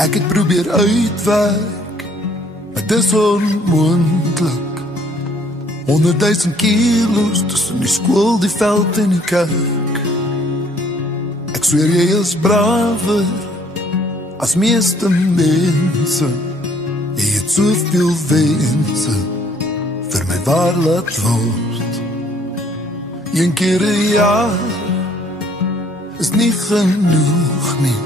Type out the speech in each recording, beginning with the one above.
Ek het probeer uitwerk, maar dis onmoontlik. 100.000 kilo's tussen die skool, die veld en die kerk. Ek sweer jy is braver as meeste mense. Jy het soveel wense vir my waar laat word. Een keer 'n jaar is nie genoeg nie.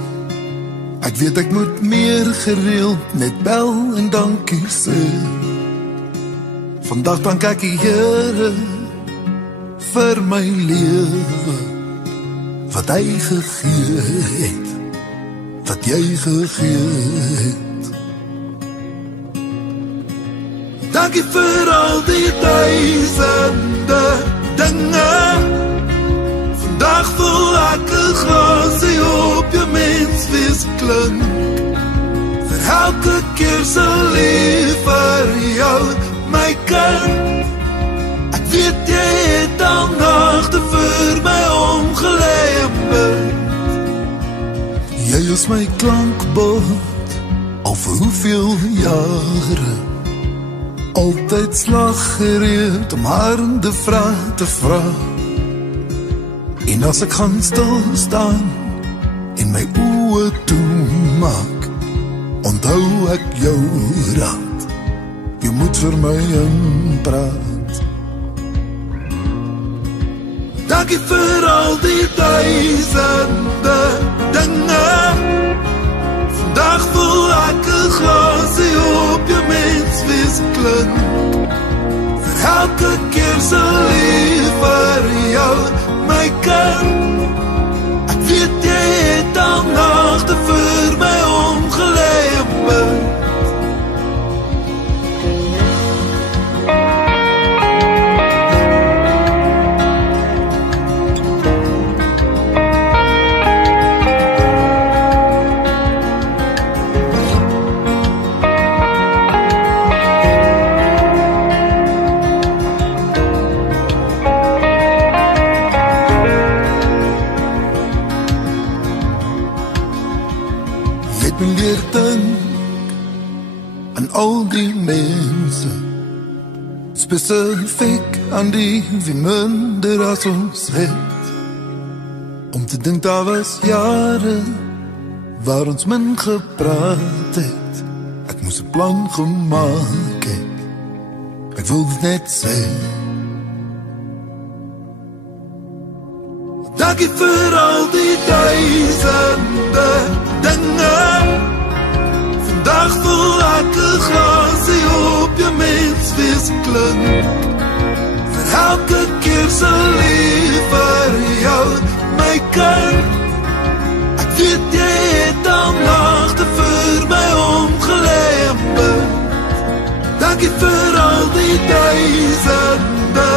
Ek weet ek moet meer gereeld net bel en dankie sê. Vandag dank ek die Here vir my lewe, wat hy gegee het, wat jy gegee het. Dankie vir al die duisende dinge. Vandag voel ek 'n glasie op jou menswees klink. Vir elke keer se lief vir jou, my kind. Ek weet jy het al nagte vir my omgelê en bid. Jy is my klankbord, al vir hoeveel jare. Altyd slaggereed om harde vrae te vra. En as ek gaan stilstaan en my oë toemaak, onthou ek jou raad. Jy moet vir my inpraat. Dankie vir al die duisende dinge. Vandag voel ek 'n glasie op jou menswees klink. Vir elke keer se lief vir jou, my kind. Ek weet jy het al nagte vir my omgelê en bid. Al die mense, spesifiek aan die wie minder as ons het. Om te dink daar was jare waar ons min gepraat het. Ek moes 'n plan gemaak het, ek wil dit net sê. Dankie vir al die duisende dinge. Vandag voel ek 'n glasie op jou menswees klink. Vir elke keer se lief vir jou, my kind. Ek weet jy het al nagte vir my omgelê en bid. Dankie vir al die duisende